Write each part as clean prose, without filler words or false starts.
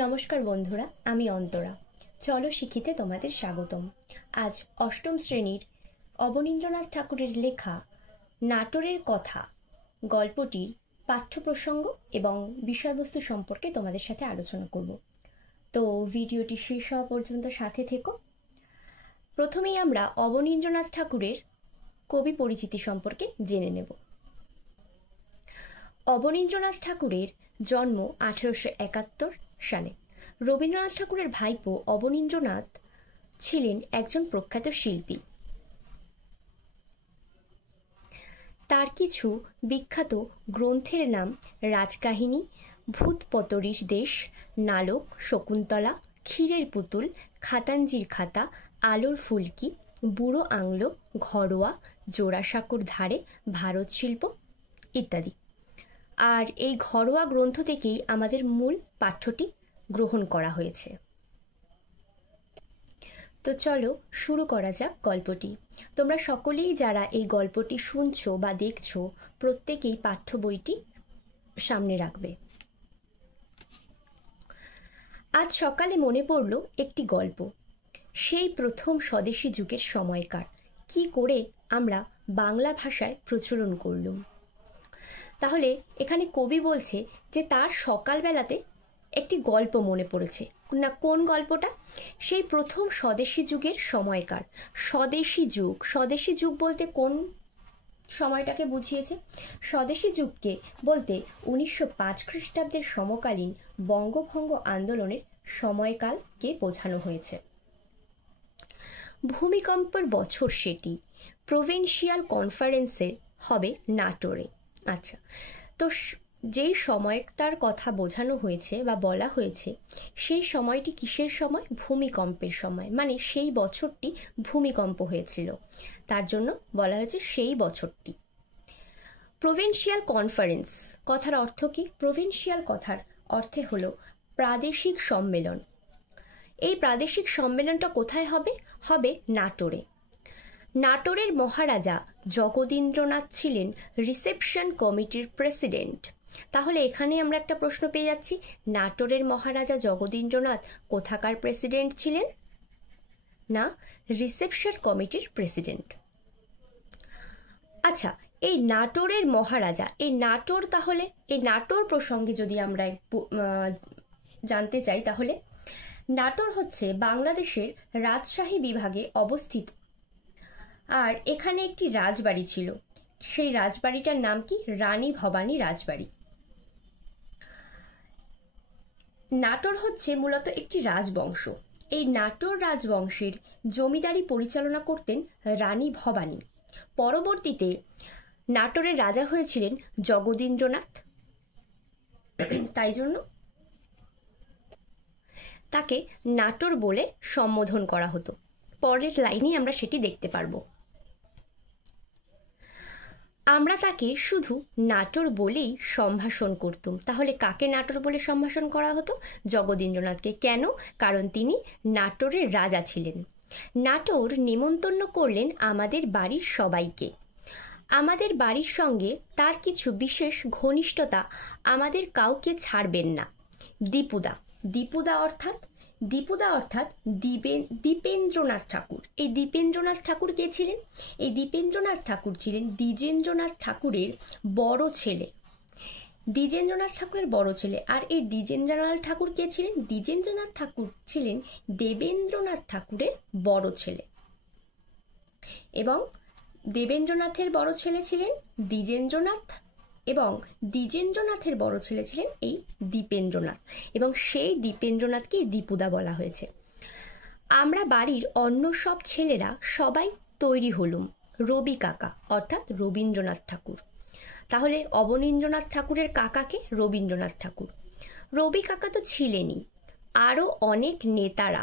নমস্কার বন্ধুরা, আমি অন্তরা। চলো শিখিতে তোমাদের স্বাগতম। আজ অষ্টম শ্রেণীর অবনীন্দ্রনাথ ঠাকুরের লেখা নাটোরের কথা গল্পটির পাঠ্য প্রসঙ্গ এবং বিষয়বস্তু সম্পর্কে তোমাদের সাথে আলোচনা করব। তো ভিডিওটি শেষ হওয়া পর্যন্ত সাথে থেকো। প্রথমেই আমরা অবনীন্দ্রনাথ ঠাকুরের কবি পরিচিতি সম্পর্কে জেনে নেব। অবনীন্দ্রনাথ ঠাকুরের জন্ম 1871 সালে। রবীন্দ্রনাথ ঠাকুরের ভাইপো অবনীন্দ্রনাথ ছিলেন একজন প্রখ্যাত শিল্পী। তার কিছু বিখ্যাত গ্রন্থের নাম রাজকাহিনী, ভূতপতরির দেশ, নালক, শকুন্তলা, ক্ষীরের পুতুল, খাতাঞ্জির খাতা, আলোর ফুলকি, বুড়ো আংলো, ঘরোয়া, জোড়াসাঁকোর ধারে, ভারত শিল্প ইত্যাদি। আর এই ঘরোয়া গ্রন্থ থেকেই আমাদের মূল পাঠ্যটি গ্রহণ করা হয়েছে। তো চলো শুরু করা যাক গল্পটি। তোমরা সকলেই যারা এই গল্পটি শুনছো বা দেখছো, প্রত্যেকেই পাঠ্য বইটি সামনে রাখবে। আজ সকালে মনে পড়ল একটি গল্প, সেই প্রথম স্বদেশী যুগের সময়কার, কি করে আমরা বাংলা ভাষায় প্রচলন করলুম। তাহলে এখানে কবি বলছে যে তার সকালবেলাতে একটি গল্প মনে পড়েছে। না, কোন গল্পটা? সেই প্রথম স্বদেশী যুগের সময়কার। স্বদেশী যুগ, স্বদেশী যুগ বলতে কোন সময়টাকে বুঝিয়েছে? স্বদেশী যুগকে বলতে 1905 খ্রিস্টাব্দের সমকালীন বঙ্গভঙ্গ আন্দোলনের সময়কালকে বোঝানো হয়েছে। ভূমিকম্পের বছর সেটি। প্রভিন্সিয়াল কনফারেন্সে হবে নাটোরে। আচ্ছা, তো যেই সময়টার কথা বোঝানো হয়েছে বা বলা হয়েছে, সেই সময়টি কিসের সময়? ভূমিকম্পের সময়। মানে সেই বছরটি ভূমিকম্প হয়েছিল, তার জন্য বলা হয়েছে সেই বছরটি। প্রভিন্সিয়াল কনফারেন্স কথার অর্থ কি? প্রভিন্সিয়াল কথার অর্থে হলো প্রাদেশিক সম্মেলন। এই প্রাদেশিক সম্মেলনটা কোথায় হবে? হবে নাটোরে। নাটোরের মহারাজা জগদীন্দ্রনাথ ছিলেন রিসেপশন কমিটির প্রেসিডেন্ট। তাহলে এখানে আমরা একটা প্রশ্ন পেয়ে যাচ্ছি, নাটোরের মহারাজা জগদীন্দ্রনাথ কোথাকার প্রেসিডেন্ট ছিলেন? না, রিসেপশন কমিটির প্রেসিডেন্ট। আচ্ছা, এই নাটোরের মহারাজা, এই নাটোর, তাহলে এই নাটোর প্রসঙ্গে যদি আমরা জানতে চাই, তাহলে নাটোর হচ্ছে বাংলাদেশের রাজশাহী বিভাগে অবস্থিত। আর এখানে একটি রাজবাড়ি ছিল, সেই রাজবাড়িটার নাম কি? রানী ভবানী রাজবাড়ি। নাটোর হচ্ছে মূলত একটি রাজবংশ। এই নাটোর রাজবংশের জমিদারি পরিচালনা করতেন রানী ভবানী। পরবর্তীতে নাটোরের রাজা হয়েছিলেন জগদীন্দ্রনাথ, তাই জন্য তাকে নাটোর বলে সম্বোধন করা হতো। পরের লাইনে আমরা সেটি দেখতে পারবো। আমরা তাকে শুধু নাটোর বলেই সম্ভাষণ করতুম। তাহলে কাকে নাটোর বলে সম্ভাষণ করা হতো? জগদীন্দ্রনাথকে। কেন? কারণ তিনি নাটোরের রাজা ছিলেন। নাটোর নেমন্তন্ন করলেন আমাদের বাড়ির সবাইকে। আমাদের বাড়ির সঙ্গে তার কিছু বিশেষ ঘনিষ্ঠতা আমাদের কাউকে ছাড়বেন না। দীপুদা, দীপুদা অর্থাৎ দীপেন্দ্রনাথ ঠাকুর। এই দীপেন্দ্রনাথ ঠাকুর কে ছিলেন? এই দীপেন্দ্রনাথ ঠাকুর ছিলেন দ্বিজেন্দ্রনাথ ঠাকুরের বড় ছেলে। দ্বিজেন্দ্রনাথ ঠাকুরের বড় ছেলে। আর এই দ্বিজেন্দ্রনাথ ঠাকুর কে ছিলেন? দ্বিজেন্দ্রনাথ ঠাকুর ছিলেন দেবেন্দ্রনাথ ঠাকুরের বড় ছেলে। এবং দেবেন্দ্রনাথের বড় ছেলে ছিলেন দ্বিজেন্দ্রনাথ, এবং দ্বিজেন্দ্রনাথের বড় ছেলে ছিলেন এই দীপেন্দ্রনাথ, এবং সেই দীপেন্দ্রনাথকে দীপুদা বলা হয়েছে। আমরা বাড়ির অন্য সব ছেলেরা সবাই তৈরি হলুম রবি কাকা অর্থাৎ রবীন্দ্রনাথ ঠাকুর। তাহলে অবনীন্দ্রনাথ ঠাকুরের কাকাকে? রবীন্দ্রনাথ ঠাকুর। রবি কাকা তো ছিলেনই, আরও অনেক নেতারা,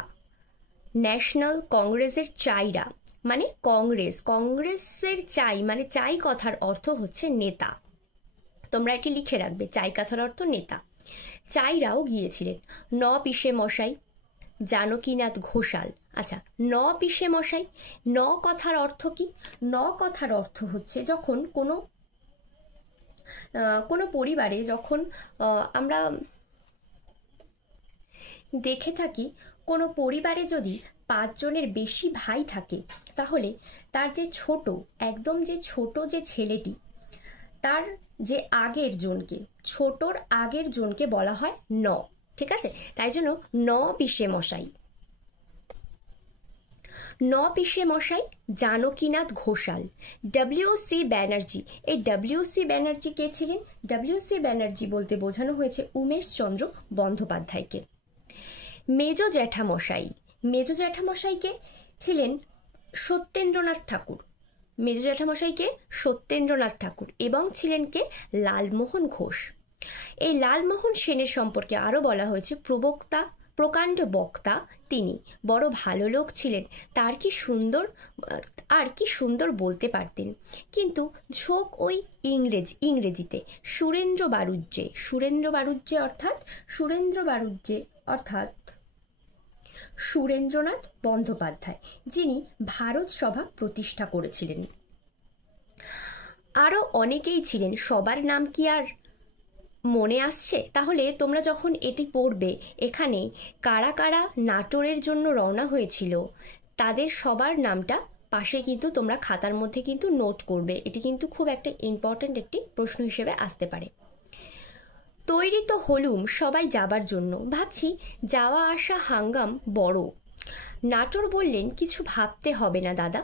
ন্যাশনাল কংগ্রেসের চাইরা, মানে কংগ্রেসের চাই, মানে চাই কথার অর্থ হচ্ছে নেতা। তোমরা এটি লিখে রাখবে, চাই কথার অর্থ নেতা। চাইরাও গিয়েছিলেন। ন পিসে মশাই, জানকীনাথ ঘোষাল। আচ্ছা, ন পিসে মশাই, ন কথার অর্থ কি? ন কথার অর্থ হচ্ছে যখন কোনো পরিবারে যখন আমরা দেখে থাকি কোনো পরিবারে যদি 5 জনের বেশি ভাই থাকে তাহলে তার যে ছোট, একদম যে ছোট যে ছেলেটি, তার যে আগের জনকে, ছোটর আগের জনকে বলা হয় ন। ঠিক আছে, তাই জন্য ন পিসে মশাই, ন পিসে মশাই জানকীনাথ ঘোষাল, ডব্লিউ.সি. ব্যানার্জি। এই ডব্লিউ.সি. ব্যানার্জি কে ছিলেন? ডব্লিউ.সি. ব্যানার্জি বলতে বোঝানো হয়েছে উমেশচন্দ্র বন্দ্যোপাধ্যায়কে। মেজ জ্যাঠামশাই, মেজ জ্যাঠামশাইকে ছিলেন সত্যেন্দ্রনাথ ঠাকুর, মেজ জ্যাঠামশাইকে সত্যেন্দ্রনাথ ঠাকুর, এবং ছিলেন কে? লালমোহন ঘোষ। এই লালমোহন সেনের সম্পর্কে আরও বলা হয়েছে প্রবক্তা, প্রকাণ্ড বক্তা তিনি, বড় ভালো লোক ছিলেন, তার কি সুন্দর, আর কি সুন্দর বলতে পারতেন, কিন্তু ঝোঁক ওই ইংরেজিতে। সুরেন্দ্র বাণিজ্যে, সুরেন্দ্র বাণিজ্যে অর্থাৎ সুরেন্দ্রনাথ বন্দ্যোপাধ্যায়, যিনি ভারত সভা প্রতিষ্ঠা করেছিলেন। আরও অনেকেই ছিলেন, সবার নাম কি আর মনে আসছে? তাহলে তোমরা যখন এটি পড়বে, এখানে কারা কারা নাটোরের জন্য রওনা হয়েছিল তাদের সবার নামটা পাশে কিন্তু তোমরা খাতার মধ্যে কিন্তু নোট করবে। এটি কিন্তু খুব একটা ইম্পর্ট্যান্ট একটি প্রশ্ন হিসেবে আসতে পারে। তৈরি তো হলুম সবাই যাবার জন্য, ভাবছি যাওয়া আসা হাঙ্গাম বড়। নাটোর বললেন, কিছু ভাবতে হবে না দাদা,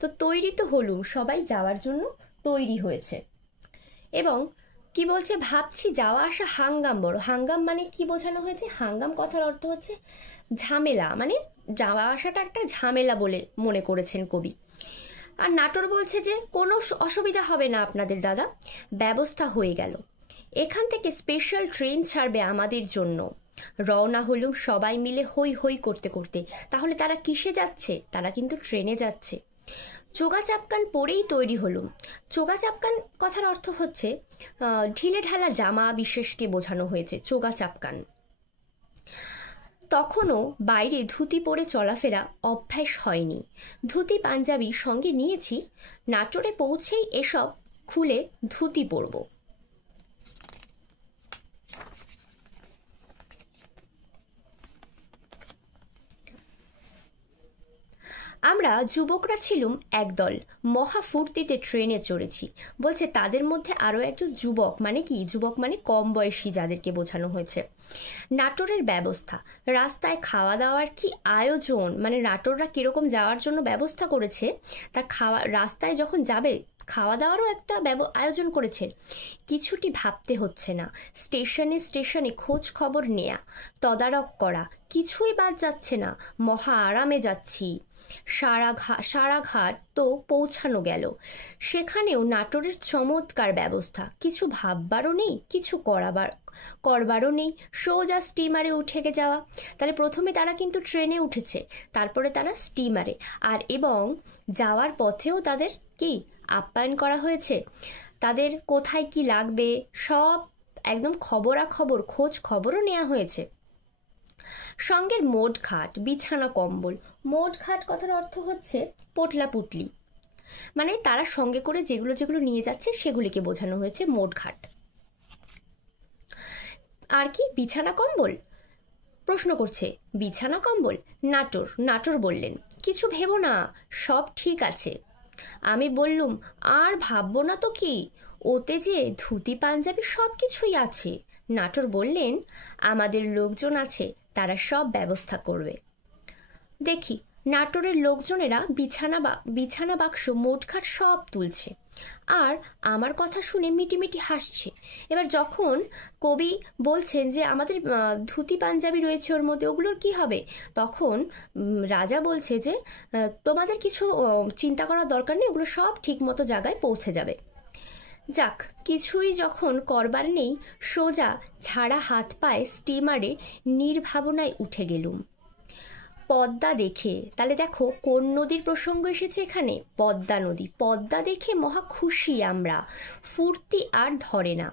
তো তৈরি তো হলুম সবাই যাওয়ার জন্য তৈরি হয়েছে। এবং কি বলছে? ভাবছি যাওয়া আসা হাঙ্গাম বড়। হাঙ্গাম মানে কি বোঝানো হয়েছে? হাঙ্গাম কথার অর্থ হচ্ছে ঝামেলা, মানে যাওয়া আসাটা একটা ঝামেলা বলে মনে করেছেন কবি। আর নাটোর বলছে যে কোনো অসুবিধা হবে না আপনাদের দাদা, ব্যবস্থা হয়ে গেল, এখান থেকে স্পেশাল ট্রেন ছাড়বে আমাদের জন্য। রওনা হলুম সবাই মিলে হই হই করতে করতে। তাহলে তারা কিসে যাচ্ছে? তারা কিন্তু ট্রেনে যাচ্ছে। চোগা চাপকান পরেই তৈরি হলুম। চোগা চাপকান কথার অর্থ হচ্ছে ঢিলে ঢালা জামা বিশেষকে বোঝানো হয়েছে চোগা চাপকান। তখনও বাইরে ধুতি পরে চলাফেরা অভ্যাস হয়নি, ধুতি পাঞ্জাবি সঙ্গে নিয়েছি, নাটোরে পৌঁছেই এসব খুলে ধুতি পরব। আমরা যুবকরা ছিলুম একদল, মহা ফুর্তিতে ট্রেনে চড়েছি। বলছে তাদের মধ্যে আরও একজন যুবক, মানে কি? যুবক মানে কম বয়সী যাদেরকে বোঝানো হয়েছে। নাটোরের ব্যবস্থা, রাস্তায় খাওয়া দাওয়ার কি আয়োজন, মানে নাটোররা কিরকম যাওয়ার জন্য ব্যবস্থা করেছে, তার রাস্তায় যখন যাবে খাওয়া দাওয়ারও একটা আয়োজন করেছেন। কিছুটি ভাবতে হচ্ছে না, স্টেশনে স্টেশনে খোঁজ খবর নেয়া, তদারক করা, কিছুই বাদ যাচ্ছে না, মহা আরামে যাচ্ছি। সারাঘাট তো পৌঁছানো গেল, সেখানেও নাটোরের চমৎকার ব্যবস্থা, কিছু ভাববারও নেই, কিছু করবারও নেই, সোজা স্টিমারে উঠে যাওয়া। তাহলে প্রথমে তারা কিন্তু ট্রেনে উঠেছে, তারপরে তারা স্টিমারে, আর এবং যাওয়ার পথেও তাদের কি আপ্যায়ন করা হয়েছে, তাদের কোথায় কি লাগবে সব একদম খবরাখবর, খোঁজ খবরও নেওয়া হয়েছে। সঙ্গের মোট খাট, বিছানা কম্বল। মোট খাট কথার অর্থ হচ্ছে পোটলা পুটলি, মানে তারা সঙ্গে করে যেগুলো যেগুলো নিয়ে যাচ্ছে সেগুলিকে বোঝানো হয়েছে মোট খাট। আর কি? বিছানা কম্বল প্রশ্ন করছে, বিছানা কম্বল। নাটোর বললেন, কিছু ভেবো না, সব ঠিক আছে। আমি বললুম, আর ভাববো না তো কি, ওতে যে ধুতি পাঞ্জাবি সব কিছুই আছে। নাটোর বললেন, আমাদের লোকজন আছে, তারা সব ব্যবস্থা করবে। দেখি নাটোরের লোকজনেরা বিছানা বাক্স মোটখাট সব তুলছে, আর আমার কথা শুনে মিটিমিটি হাসছে। এবার যখন কবি বলছেন যে আমাদের ধুতি পাঞ্জাবি রয়েছে ওর মধ্যে, ওগুলোর কি হবে, তখন রাজা বলছে যে তোমাদের কিছু চিন্তা করার দরকার নেই, ওগুলো সব ঠিক মতো জায়গায় পৌঁছে যাবে। যাক, কিছুই যখন করবার নেই, সোজা ঝাড়া হাত পায়ে স্টিমারে নির্ভাবনায় উঠে গেলুম। পদ্মা দেখে, তাহলে দেখো কোন নদীর প্রসঙ্গ এসেছে এখানে? পদ্মা নদী। পদ্মা দেখে মহা খুশি আমরা, ফুর্তি আর ধরে না।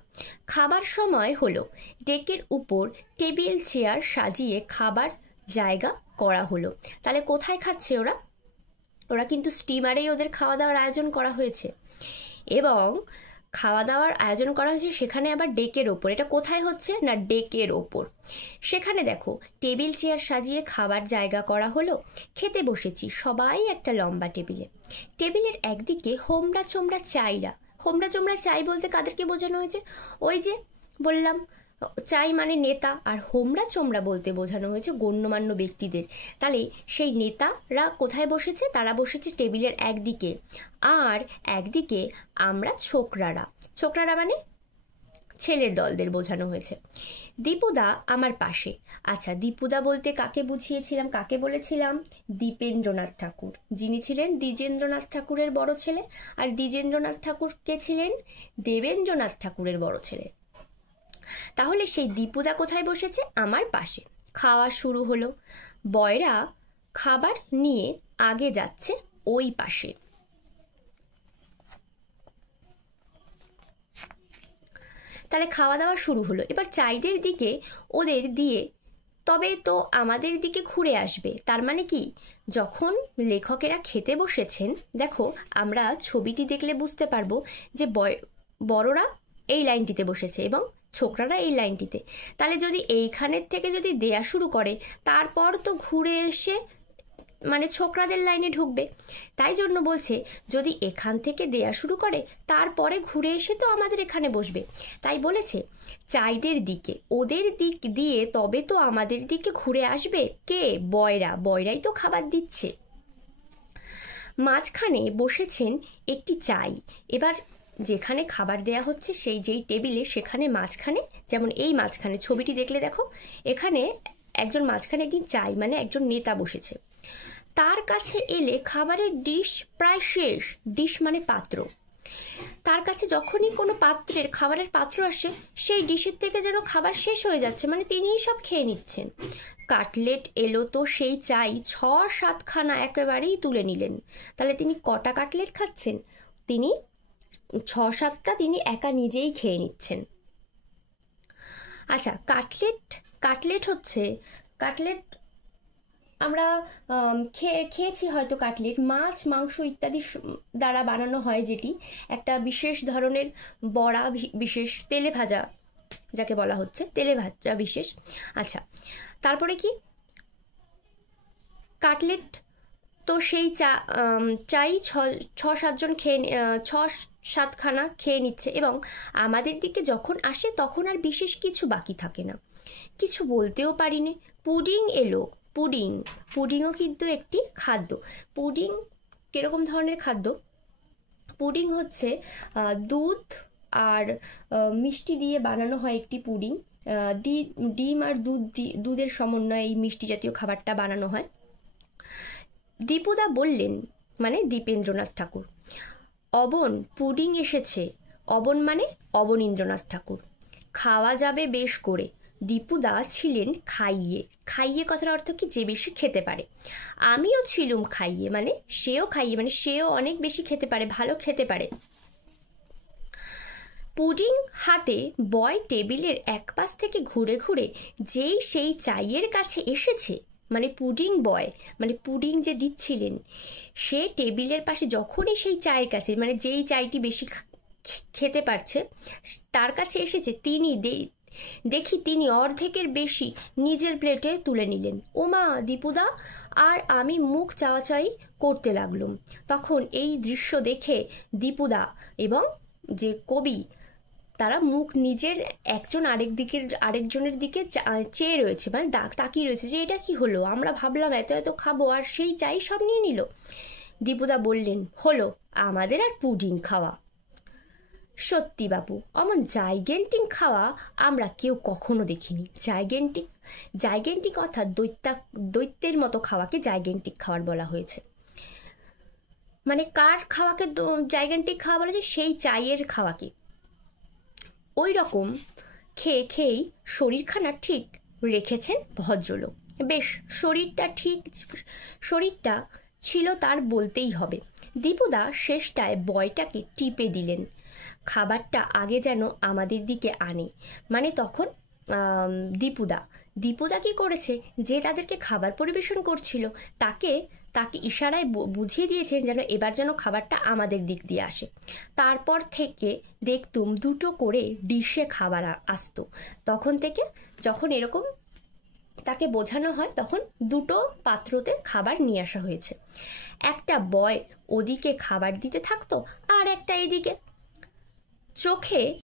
খাবার সময় হলো, ডেকের উপর টেবিল চেয়ার সাজিয়ে খাবার জায়গা করা হলো। তাহলে কোথায় খাচ্ছে ওরা কিন্তু স্টিমারেই ওদের খাওয়া দাওয়ার আয়োজন করা হয়েছে। এবং খাওয়া দাওয়ার আয়োজন করা হয়েছে সেখানে আবার ডেকের ওপর। এটা কোথায় হচ্ছে না ডেকের ওপর। সেখানে দেখো টেবিল চেয়ার সাজিয়ে খাবার জায়গা করা হলো। খেতে বসেছি সবাই একটা লম্বা টেবিলে। টেবিলের একদিকে হোমরা চোমরা চাইরা। হোমরা চোমরা চাই বলতে কাদেরকে বোঝানো হয়েছে? ওই যে বললাম চাই মানে নেতা, আর হোমরা চোমরা বলতে বোঝানো হয়েছে গণ্যমান্য ব্যক্তিদের। তাহলে সেই নেতারা কোথায় বসেছে? তারা বসেছে টেবিলের একদিকে, আর একদিকে আমরা ছোকরারা। ছোকরারা মানে ছেলের দলদের বোঝানো হয়েছে। দীপুদা আমার পাশে। আচ্ছা, দীপুদা বলতে কাকে বুঝিয়েছিলাম, কাকে বলেছিলাম? দীপেন্দ্রনাথ ঠাকুর, যিনি ছিলেন দ্বিজেন্দ্রনাথ ঠাকুরের বড় ছেলে। আর দ্বিজেন্দ্রনাথ ঠাকুর কে ছিলেন? দেবেন্দ্রনাথ ঠাকুরের বড় ছেলে। তাহলে সেই দীপুদা কোথায় বসেছে? আমার পাশে। খাওয়া শুরু হলো। বয়রা খাবার নিয়ে আগে যাচ্ছে ওই পাশে। তাহলে খাওয়া দাওয়া শুরু হলো। এবার চাইদের দিকে ওদের দিয়ে তবে তো আমাদের দিকে ঘুরে আসবে। তার মানে কি, যখন লেখকেরা খেতে বসেছেন, দেখো আমরা ছবিটি দেখলে বুঝতে পারবো যে বড়রা এই লাইনটিতে বসেছে এবং ছোকরারা এই লাইনটিতে। তাহলে যদি এইখানের থেকে যদি দেয়া শুরু করে, তারপর তো ঘুরে এসে মানে ছোকরাদের লাইনে ঢুকবে। তাই জন্য বলছে যদি এখান থেকে দেয়া শুরু করে তারপরে ঘুরে এসে তো আমাদের এখানে বসবে। তাই বলেছে চাইদের দিকে, ওদের দিক দিয়ে তবে তো আমাদের দিকে ঘুরে আসবে কে? বয়রা। বয়রাই তো খাবার দিচ্ছে। মাঝখানে বসেছেন একটি চাই। এবার যেখানে খাবার দেয়া হচ্ছে সেই যেই টেবিলে, সেখানে মাঝখানে, যেমন এই মাঝখানে ছবিটি দেখলে দেখো এখানে একজন মাঝখানে একদিন চাই মানে একজন নেতা বসেছে। তার কাছে এলে খাবারের ডিশ প্রায় শেষ। ডিশ মানে পাত্র। তার কাছে যখনই কোনো পাত্রের খাবারের পাত্র আসে, সেই ডিশের থেকে যেন খাবার শেষ হয়ে যাচ্ছে, মানে তিনিই সব খেয়ে নিচ্ছেন। কাটলেট এলো তো সেই চাই 6-7খানা একেবারেই তুলে নিলেন। তাহলে তিনি কটা কাটলেট খাচ্ছেন? তিনি 6-7টা তিনি একা নিজেই খেয়ে নিচ্ছেন। আচ্ছা, কাটলেট হচ্ছে, কাটলেট আমরা খেয়েছি হয়তো। কাটলেট মাছ, মাংস ইত্যাদি দ্বারা বানানো হয়, যেটি একটা বিশেষ ধরনের বড়া, বিশেষ তেলে ভাজা যাকে বলা হচ্ছে, তেলে ভাজা বিশেষ। আচ্ছা, তারপরে কি কাটলেট তো সেই চাই 6-7জন খেয়ে 6-7খানা খেয়ে নিচ্ছে, এবং আমাদের দিকে যখন আসে তখন আর বিশেষ কিছু বাকি থাকে না। কিছু বলতেও পারিনি। পুডিং এলো। পুডিংও কিন্তু একটি খাদ্য। পুডিং কিরকম ধরনের খাদ্য? পুডিং হচ্ছে দুধ আর মিষ্টি দিয়ে বানানো হয় একটি পুডিং। ডিম আর দুধের সমন্বয়ে এই মিষ্টি জাতীয় খাবারটা বানানো হয়। দীপুদা বললেন, মানে দীপেন্দ্রনাথ ঠাকুর, অবন পুডিং এসেছে। অবন মানে অবনীন্দ্রনাথ ঠাকুর। খাওয়া যাবে বেশ করে। দীপুদা ছিলেন খাইয়ে। খাইয়ে কথার অর্থ কি? যে বেশি খেতে পারে। আমিও ছিলুম খাইয়ে, মানে সেও খাইয়ে, মানে সেও অনেক বেশি খেতে পারে, ভালো খেতে পারে। পুডিং হাতে বয় টেবিলের এক পাশ থেকে ঘুরে ঘুরে যেই সেই চাইয়ের কাছে এসেছে, মানে পুডিং বয়, মানে পুডিং যে দিচ্ছিলেন, সে টেবিলের পাশে যখনই সেই চায়ের কাছে, মানে যেই চাইটি বেশি খেতে পারছে তার কাছে এসেছে, দেখি তিনি অর্ধেকের বেশি নিজের প্লেটে তুলে নিলেন। ওমা দীপুদা! আর আমি মুখ চাওয়াচাই করতে লাগলুম। তখন এই দৃশ্য দেখে দীপুদা এবং যে কবি, তারা মুখ নিজের একজন আরেকজনের দিকে চেয়ে রয়েছে, মানে তাকিয়ে রয়েছে যে এটা কি হলো, আমরা ভাবলাম এত এত খাবো আর সেই চাই সব নিয়ে নিল। দীপুদা বললেন, হলো আমাদের আর পুডিং খাওয়া। সত্যি বাপু, অমন জাইগেন্টিক খাওয়া আমরা কেউ কখনো দেখিনি। জাইগেন্টিক অর্থাৎ দৈত্যের মতো খাওয়াকে জাইগেন্টিক খাবার বলা হয়েছে। মানে কার খাওয়াকে জাইগেন্টিক খাওয়া বলা যায়? সেই চাইয়ের খাওয়াকে। ওই রকম খেয়েই শরীরখানা ঠিক রেখেছেন ভদ্রলোক। বেশ, শরীরটা ছিল তার বলতেই হবে। দীপুদা শেষটায় বয়টাকে টিপে দিলেন, খাবারটা আগে যেন আমাদের দিকে আনে। মানে তখন দীপুদা দীপুদা কি করেছে, যে তাদেরকে খাবার পরিবেশন করছিল তাকে তাকে ইশারায় বুঝিয়ে দিয়েছেন যেন এবার যেন খাবারটা আমাদের দিক দিয়ে আসে। তারপর থেকে দেখতুম দুটো করে ডিশে খাবার আসতো। তখন থেকে যখন এরকম তাকে বোঝানো হয় তখন দুটো পাত্রতে খাবার নিয়ে আসা হয়েছে। একটা বয় ওদিকে খাবার দিতে থাকতো আর একটা এদিকে। চোখে